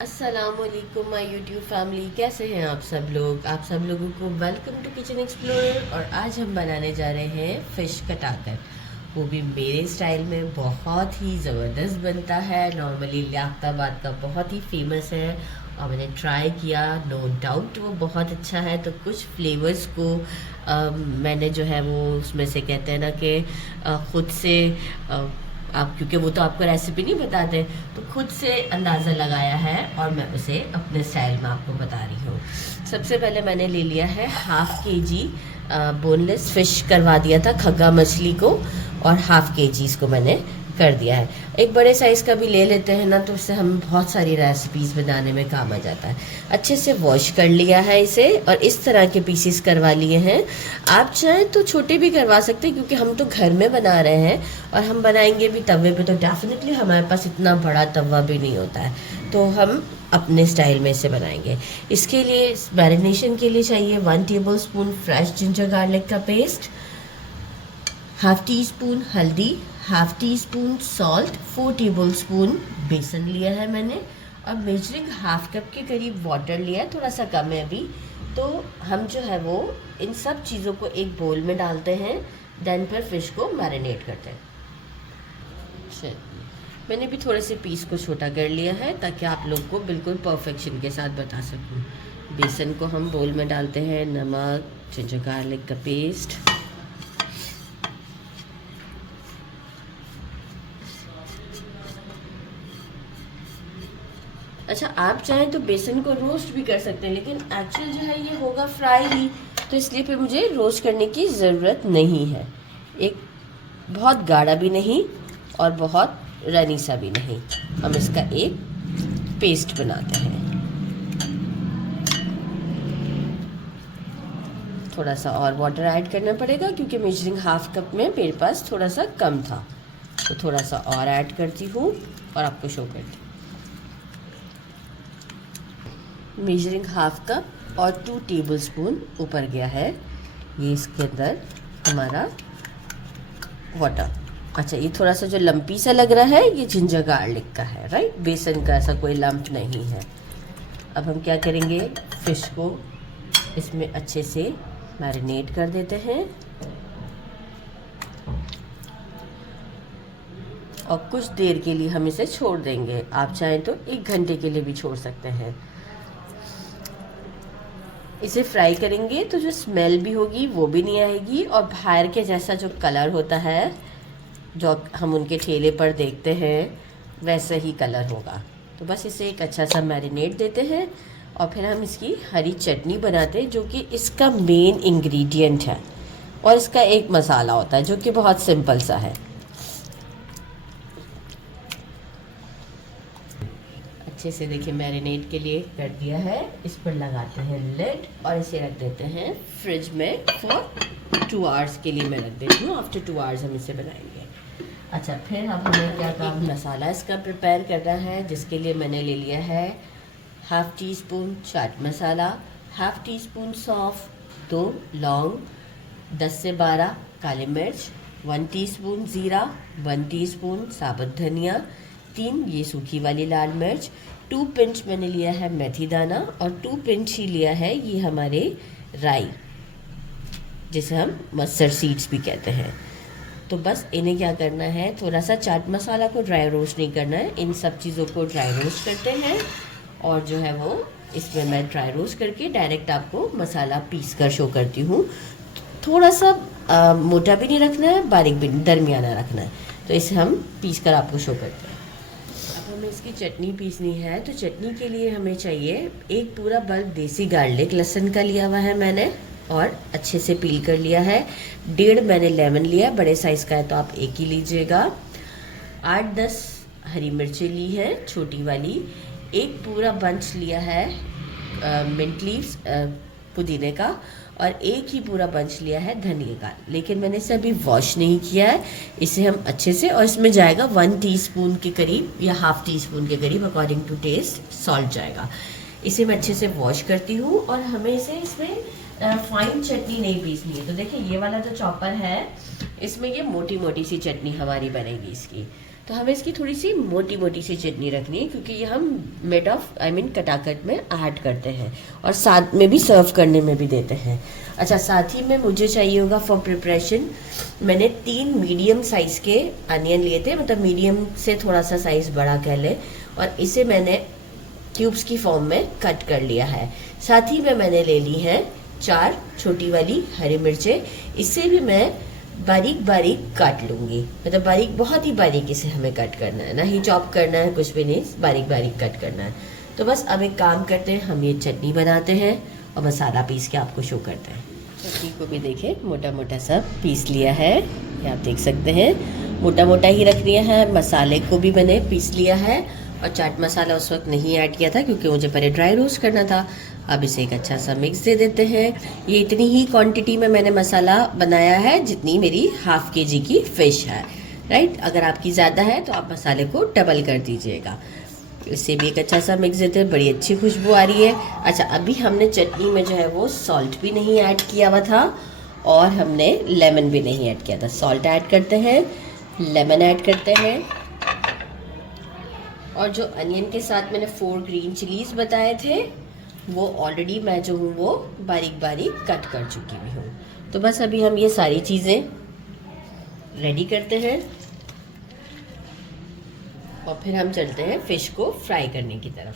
अस्सलामुअलैकुम my YouTube family, कैसे हैं आप सब लोग। आप सब लोगों को वेलकम टू किचन एक्सप्लोरर। और आज हम बनाने जा रहे हैं फ़िश कटाकर, वो भी मेरे स्टाइल में। बहुत ही ज़बरदस्त बनता है। नॉर्मली लियाकताबाद का बहुत ही फेमस है और मैंने ट्राई किया, नो डाउट वो बहुत अच्छा है। तो कुछ फ्लेवर्स को मैंने जो है वो उसमें से कहते हैं ना कि ख़ुद से आप, क्योंकि वो तो आपको रेसिपी नहीं बताते, तो खुद से अंदाज़ा लगाया है और मैं उसे अपने स्टाइल में आपको बता रही हूँ। सबसे पहले मैंने ले लिया है हाफ़ केजी बोनलेस फ़िश करवा दिया था खग्गा मछली को, और हाफ़ केजी इसको मैंने कर दिया है। एक बड़े साइज़ का भी ले लेते हैं ना, तो उससे हमें बहुत सारी रेसिपीज़ बनाने में काम आ जाता है। अच्छे से वॉश कर लिया है इसे और इस तरह के पीसेस करवा लिए हैं। आप चाहें तो छोटे भी करवा सकते हैं, क्योंकि हम तो घर में बना रहे हैं और हम बनाएंगे भी तवे पे, तो डेफिनेटली हमारे पास इतना बड़ा तवा भी नहीं होता है, तो हम अपने स्टाइल में इसे बनाएंगे। इसके लिए मैरिनेशन के लिए चाहिए 1 टेबलस्पून फ्रेश जिंजर गार्लिक का पेस्ट, हाफ़ टी स्पून हल्दी, half tea spoon salt, 4 tablespoon बेसन लिया है मैंने, और मेजरिंग हाफ कप के करीब वाटर लिया है, थोड़ा सा कम है अभी। तो हम जो है वो इन सब चीज़ों को एक बोल में डालते हैं, देन फिर फ़िश को मैरिनेट करते हैं। चलिए, मैंने भी थोड़े से पीस को छोटा कर लिया है ताकि आप लोग को बिल्कुल परफेक्शन के साथ बता सकूं। बेसन को हम बोल में डालते हैं, नमक, जिंजर गार्लिक का पेस्ट, अच्छा आप चाहें तो बेसन को रोस्ट भी कर सकते हैं, लेकिन एक्चुअल जो है ये होगा फ्राई ही, तो इसलिए फिर मुझे रोस्ट करने की ज़रूरत नहीं है। एक बहुत गाढ़ा भी नहीं और बहुत रनी सा भी नहीं, हम इसका एक पेस्ट बनाते हैं। थोड़ा सा और वाटर ऐड करना पड़ेगा, क्योंकि मेजरिंग हाफ कप में मेरे पास थोड़ा सा कम था, तो थोड़ा सा और ऐड करती हूँ और आपको शो करती हूँ। मेजरिंग हाफ कप और 2 टेबलस्पून ऊपर गया है ये इसके अंदर हमारा वाटर। अच्छा, ये थोड़ा सा जो लंपी सा लग रहा है, ये जिंजर गार्लिक का है, राइट, बेसन का ऐसा कोई लंप नहीं है। अब हम क्या करेंगे, फ़िश को इसमें अच्छे से मैरिनेट कर देते हैं और कुछ देर के लिए हम इसे छोड़ देंगे। आप चाहें तो 1 घंटे के लिए भी छोड़ सकते हैं। इसे फ्राई करेंगे तो जो स्मेल भी होगी वो भी नहीं आएगी, और बाहर के जैसा जो कलर होता है जो हम उनके ठेले पर देखते हैं, वैसा ही कलर होगा। तो बस इसे एक अच्छा सा मैरिनेट देते हैं और फिर हम इसकी हरी चटनी बनाते हैं, जो कि इसका मेन इंग्रेडिएंट है, और इसका एक मसाला होता है जो कि बहुत सिंपल सा है। अच्छे से देखिए मैरिनेट के लिए कर दिया है, इस पर लगाते हैं लिड और इसे रख देते हैं फ्रिज में फॉर 2 आवर्स के लिए। मैं रख देती हूँ, आफ्टर 2 आवर्स हम इसे बनाएंगे। अच्छा, फिर अब हमें क्या काम, मसाला इसका प्रिपेयर करना है, जिसके लिए मैंने ले लिया है half tea spoon chaat masala, half tea spoon सौंफ, 2 लौंग, 10 से 12 काली मिर्च, 1 टीस्पून ज़ीरा, 1 टीस्पून साबुत धनिया, 3 ये सूखी वाली लाल मिर्च, 2 पिंच मैंने लिया है मेथी दाना, और 2 पिंच ही लिया है ये हमारे राई, जिसे हम मस्टर्ड सीड्स भी कहते हैं। तो बस इन्हें क्या करना है, थोड़ा सा चाट मसाला को ड्राई रोस्ट नहीं करना है, इन सब चीज़ों को ड्राई रोस्ट करते हैं, और जो है वो इसमें मैं ड्राई रोस्ट करके डायरेक्ट आपको मसाला पीस कर शो करती हूँ। थोड़ा सा मोटा भी नहीं रखना है, बारीक भी दरमियाना रखना है, तो इसे हम पीस कर आपको शो करते हैं। अब हमें इसकी चटनी पीसनी है, तो चटनी के लिए हमें चाहिए एक पूरा बल्ब देसी गार्लिक लहसुन का लिया हुआ है मैंने, और अच्छे से पील कर लिया है। 1.5 मैंने लेमन लिया, बड़े साइज़ का है तो आप एक ही लीजिएगा। 8-10 हरी मिर्चें ली है छोटी वाली, एक पूरा बंच लिया है मिंट लीव्स पुदीने का, और एक ही पूरा बंच लिया है धनिया का, लेकिन मैंने इसे अभी वॉश नहीं किया है। इसे हम अच्छे से, और इसमें जाएगा 1 टीस्पून के करीब या हाफ़ टी स्पून के करीब अकॉर्डिंग टू टेस्ट सॉल्ट जाएगा। इसे मैं अच्छे से वॉश करती हूँ, और हमें इसे इसमें फाइन चटनी नहीं पीसनी है। तो देखिए ये वाला जो चॉपर है, इसमें ये मोटी मोटी सी चटनी हमारी बनेगी इसकी। तो हमें इसकी थोड़ी सी मोटी मोटी सी चटनी रखनी है, क्योंकि ये हम मेड ऑफ कटाकट में ऐड करते हैं और साथ में भी सर्व करने में भी देते हैं। अच्छा, साथ ही में मुझे चाहिए होगा फॉर प्रिपरेशन, मैंने 3 मीडियम साइज़ के अनियन लिए थे, मतलब मीडियम से थोड़ा सा साइज़ बड़ा कह लें, और इसे मैंने क्यूब्स की फॉर्म में कट कर लिया है। साथ ही में मैंने ले ली है 4 छोटी वाली हरी मिर्चें, इसे भी मैं बारीक बारीक काट लूँगी, मतलब बारीक, बहुत ही बारीक इसे हमें कट करना है, ना ही चॉप करना है, कुछ भी नहीं, बारीक बारीक कट करना है। तो बस अब एक काम करते हैं, हम ये चटनी बनाते हैं और मसाला पीस के आपको शो करते हैं। चटनी को भी देखें, मोटा मोटा सा पीस लिया है, ये आप देख सकते हैं, मोटा मोटा ही रख लिया है। मसाले को भी मैंने पीस लिया है और चाट मसाला उस वक्त नहीं ऐड किया था क्योंकि मुझे पहले ड्राई रोस्ट करना था। अब इसे एक अच्छा सा मिक्स दे देते हैं। ये इतनी ही क्वांटिटी में मैंने मसाला बनाया है जितनी मेरी ½ kg की फ़िश है, राइट। अगर आपकी ज़्यादा है तो आप मसाले को डबल कर दीजिएगा। इससे भी एक अच्छा सा मिक्स देते हैं, बड़ी अच्छी खुशबू आ रही है। अच्छा, अभी हमने चटनी में जो है वो सॉल्ट भी नहीं ऐड किया हुआ था और हमने लेमन भी नहीं ऐड किया था। सॉल्ट ऐड करते हैं, लेमन ऐड करते हैं, और जो अनियन के साथ मैंने 4 ग्रीन चिलीज़ बताए थे वो ऑलरेडी मैं जो हूँ वो बारीक बारीक कट कर चुकी भी हूँ। तो बस अभी हम ये सारी चीज़ें रेडी करते हैं और फिर हम चलते हैं फ़िश को फ्राई करने की तरफ।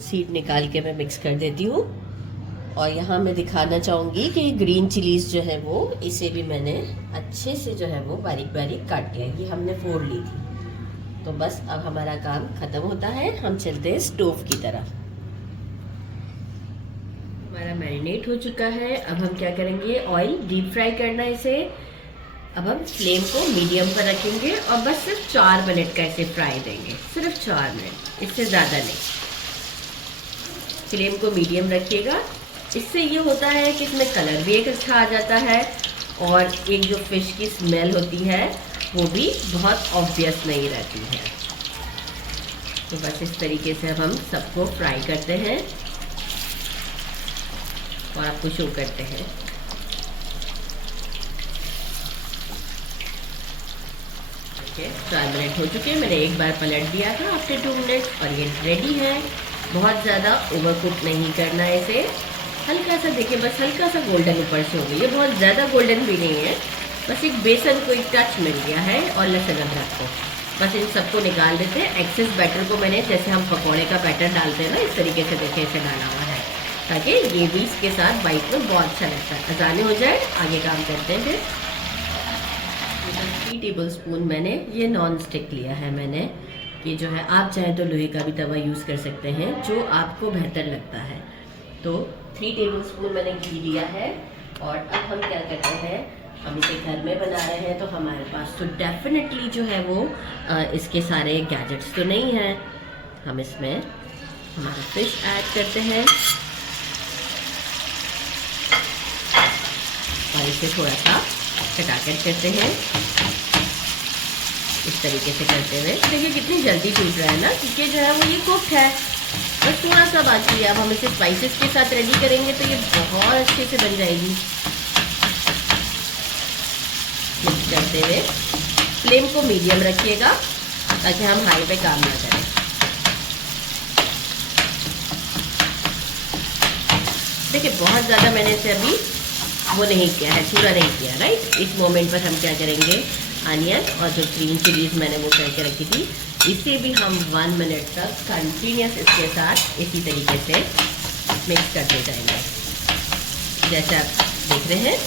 सीड निकाल के मैं मिक्स कर देती हूँ और यहाँ मैं दिखाना चाहूँगी कि ग्रीन चिलीज़ जो है वो, इसे भी मैंने अच्छे से जो है वो बारीक बारीक काट लिया। ये हमने फोड़ ली थी। तो बस अब हमारा काम ख़त्म होता है, हम चलते हैं स्टोव की तरफ। हमारा मैरिनेट हो चुका है। अब हम क्या करेंगे, ऑयल डीप फ्राई करना है इसे। अब हम फ्लेम को मीडियम पर रखेंगे और बस सिर्फ 4 मिनट का इसे फ्राई देंगे, सिर्फ 4 मिनट, इससे ज़्यादा नहीं। फ्लेम को मीडियम रखिएगा। इससे ये होता है कि इसमें कलर भी एक अच्छा आ जाता है और एक जो फ़िश की स्मेल होती है वो भी बहुत ऑब्वियस नहीं रहती है। तो बस इस तरीके से हम सबको फ्राई करते हैं और आपको शो करते हैं। ओके, 4 मिनट हो चुके हैं। मैंने एक बार पलट दिया था आफ्टर 2 मिनट और ये रेडी है। बहुत ज़्यादा ओवरकुक नहीं करना है इसे, हल्का सा, देखिए बस हल्का सा गोल्डन ऊपर से हो गई, ये बहुत ज़्यादा गोल्डन भी नहीं है, बस एक बेसन को एक टच मिल गया है और लहसुन अदरक को। बस इन सबको निकाल देते हैं। एक्सेस बैटर को मैंने, जैसे हम पकौड़े का बैटर डालते हैं ना, इस तरीके से देखिए इसे डाला हुआ है, ताकि ये भी इसके साथ बाइट में बहुत अच्छा लगता है। अजाने हो जाए, आगे काम करते हैं फिर। 3 टेबल स्पून मैंने ये नॉन स्टिक लिया है मैंने, कि जो है आप चाहें तो लोहे का भी तवा यूज़ कर सकते हैं, जो आपको बेहतर लगता है। तो 3 टेबल स्पून मैंने घी लिया है और अब हम क्या करते हैं, हम इसे घर में बना रहे हैं तो हमारे पास तो डेफिनेटली जो है वो इसके सारे गैजेट्स तो नहीं हैं। हम इसमें हमारा फिश ऐड करते हैं और इसे थोड़ा सा चटाकट करते हैं, इस तरीके से करते हुए। देखिए कितनी जल्दी टूट रहा है ना, क्योंकि जो है वो ये कुक है, बस थोड़ा सा बाकी है। अब हम इसे स्पाइसेस के साथ रेडी करेंगे तो ये बहुत अच्छे से बन जाएगी। मिक्स करते हुए फ्लेम को मीडियम रखिएगा ताकि हम हाई पे काम ना करें। देखिए बहुत ज़्यादा मैंने इसे अभी वो नहीं किया है, पूरा नहीं किया, राइट। इस मोमेंट पर हम क्या करेंगे, अनियन और जो ग्रीन चिलीज मैंने वो करके रखी थी, इसे भी हम 1 मिनट तक कंटिन्यूस इसके साथ इसी तरीके से मिक्स करते जाएंगे। जैसे आप देख रहे हैं,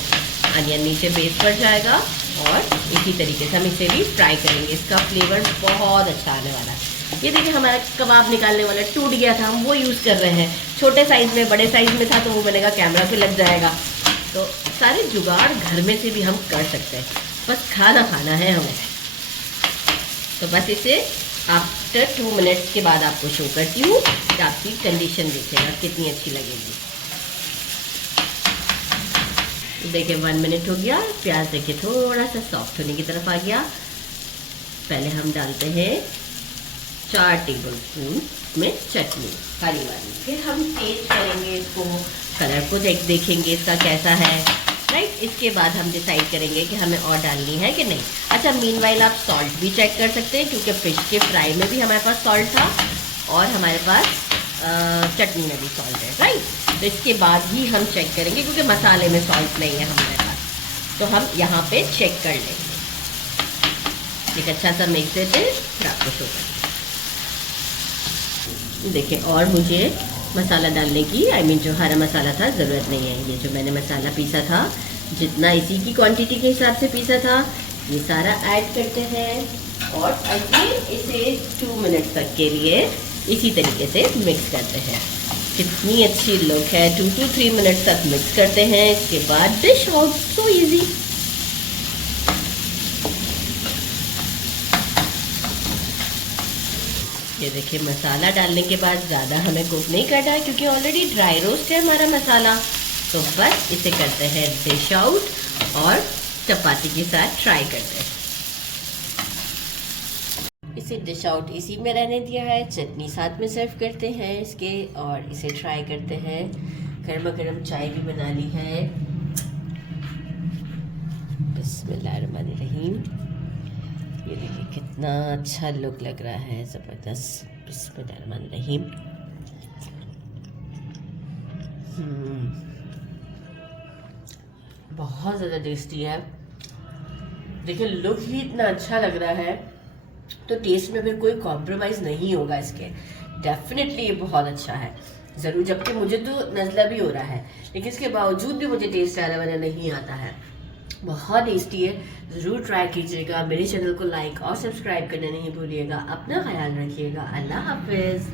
अनियन नीचे बेस पर जाएगा और इसी तरीके से हम इसे भी फ्राई करेंगे। इसका फ्लेवर बहुत अच्छा आने वाला है। ये देखिए हमारा कबाब निकालने वाला टूट गया था, हम वो यूज़ कर रहे हैं। छोटे साइज़ में, बड़े साइज़ में था तो वो बनेगा, कैमरा पे लग जाएगा। तो सारे जुगाड़ घर में से भी हम कर सकते हैं, बस खाना खाना है हमें। तो बस इसे आफ्टर 2 मिनट्स के बाद आपको शो करती हूँ कि आपकी कंडीशन देखिएगा कितनी अच्छी लगेगी। देखिए 1 मिनट हो गया, प्याज देखिए थोड़ा सा सॉफ्ट होने की तरफ आ गया। पहले हम डालते हैं 4 टेबल स्पून में चटनी हरी वाली, फिर हम टेस्ट करेंगे इसको, कलर को देखेंगे इसका कैसा है। राइट। इसके बाद हम डिसाइड करेंगे कि हमें और डालनी है कि नहीं। अच्छा, मीनवाइल आप सॉल्ट भी चेक कर सकते हैं, क्योंकि फिश के फ्राई में भी हमारे पास सॉल्ट था और हमारे पास चटनी में भी सॉल्ट है, राइट। तो इसके बाद ही हम चेक करेंगे, क्योंकि मसाले में सॉल्ट नहीं है हमारे पास, तो हम यहाँ पे चेक कर लेंगे। एक अच्छा सा मिक्स देते हैं, फिर आपको शो करेंगे। देखिए, और मुझे मसाला डालने की जो हरा मसाला था ज़रूरत नहीं है। ये जो मैंने मसाला पीसा था, जितना इसी की क्वांटिटी के हिसाब से पीसा था, ये सारा ऐड करते हैं और अगेन इसे 2 मिनट तक के लिए इसी तरीके से मिक्स करते हैं। कितनी अच्छी लुक है। 2 to 3 मिनट तक मिक्स करते हैं। इसके बाद डिश आउट, सो इजी। ये देखिए, मसाला डालने के बाद ज़्यादा हमें कुक नहीं करना है, क्योंकि ऑलरेडी ड्राई रोस्ट है हमारा मसाला। तो बस इसे करते हैं डिश आउट और चपाती के साथ ट्राई करते हैं। इसे डिश आउट इसी में रहने दिया है, चटनी साथ में सर्व करते हैं इसके, और इसे ट्राई करते हैं। गर्मा गर्म चाय भी बना ली है। बिस्मिल्लाहिर्रहमानिर्रहीम। ये देखिए कितना अच्छा लुक लग रहा है, ज़बरदस्त। बिस्मिल्लाहिर्रहमानिर्रहीम। बहुत ज़्यादा टेस्टी है। देखिए, लुक ही इतना अच्छा लग रहा है, तो टेस्ट में फिर कोई कॉम्प्रोमाइज़ नहीं होगा इसके। डेफिनेटली ये बहुत अच्छा है ज़रूर। जबकि मुझे तो नज़ला भी हो रहा है, लेकिन इसके बावजूद भी मुझे टेस्ट ज़्यादा बना नहीं आता है। बहुत टेस्टी है, ज़रूर ट्राई कीजिएगा। मेरे चैनल को लाइक और सब्सक्राइब करना नहीं भूलिएगा। अपना ख्याल रखिएगा। अल्लाह हाफिज़।